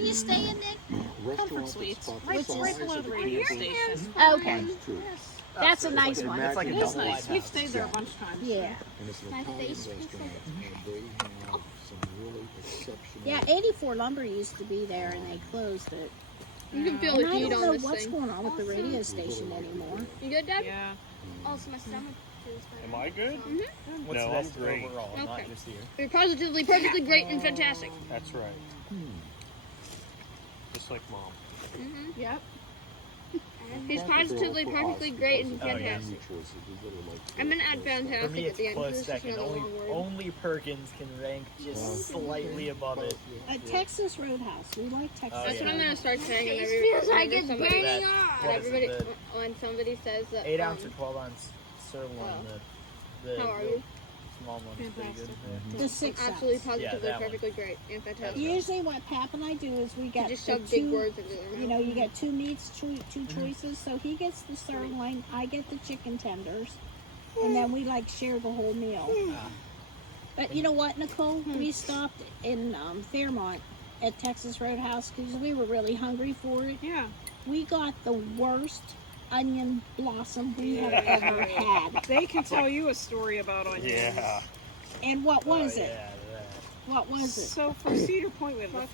you staying, Nick? Comfort Suites. Right below the radio station. Okay. That's a nice one. It's like a double nice. We've stayed there a bunch of times. Yeah. My face feels like Yeah, 84 Lumber used to be there and they closed it. You can feel And the I heat don't on know this what's thing. going on with the radio station anymore. You good, Dad? Yeah. also my stomach feels better. Am I good? What's No, the I'm best great. overall, not Okay. just you? You're positively, perfectly great and fantastic. That's right. Just like Mom. Yep. He's positively, perfectly great and Oh, yeah. fantastic. I'm gonna add For fantastic me, at it's the end. close This is just second. another long word. Only Perkins can rank just slightly above it. Texas Roadhouse. We like Texas. Oh, That's yeah. what I'm gonna start saying. Face Whenever, feels like whenever it's somebody, burning That- off. What is it, everybody, when somebody says that. 8 ounce or 12 ounce sirloin. The How are real you? small one's pretty good. Fantastic. The 6 Absolutely, ounce. positively, that one. perfectly great and fantastic. Usually what Pap and I do is we You get just the shove big two, words into their mouth. you know, you get two meats, two choices. So he gets the sirloin, I get the chicken tenders, and then we like share the whole meal. But you know what, Nicole? We stopped in Fairmont at Texas Roadhouse because we were really hungry for it. Yeah. We got the worst onion blossom we have ever had. They can tell you a story about onions. Yeah. And what was Oh, it? yeah, that. What was it? So for Cedar Point, we have the